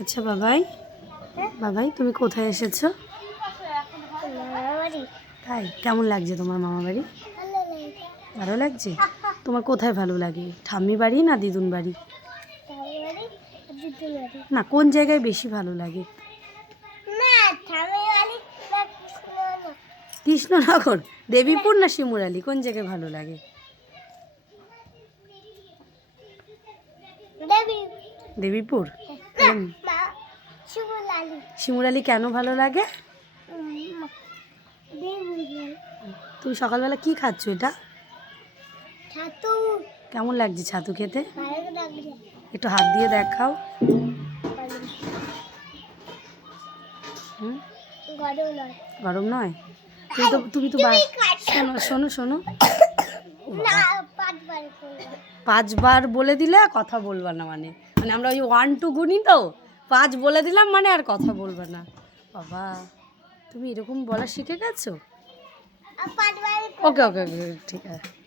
আচ্ছা বাবাই, বাবাই তুমি কোথায় এসেছো? তাই কেমন লাগছে তোমার মামা বাড়ি? ভালো লাগছে। তোমার কোথায় ভালো লাগে, ঠাম্মি বাড়ি না দিদুন বাড়ি? না, কোন জায়গায় বেশি ভালো লাগে? কৃষ্ণনগর, দেবীপুর না শিমুরালি, কোন জায়গায় ভালো লাগে? দেবীপুর। শিমুরালি কেন ভালো লাগে? তুমি সকালবেলা কি খাচ্ছ এটা? কেমন লাগছে ছাতু খেতে? একটু হাত দিয়ে দেখাও। গরম নয়? তুমি তো শোনো শোনো শোনো, 5বার বলে দিলে কথা বলবা না, মানে মানে আমরা ওই 1 2 গুনি তো, 5 বলে দিলাম মানে আর কথা বলবা না। বাবা, তুমি এরকম বলা শিখে গেছো? ওকে ওকে ওকে, ঠিক আছে।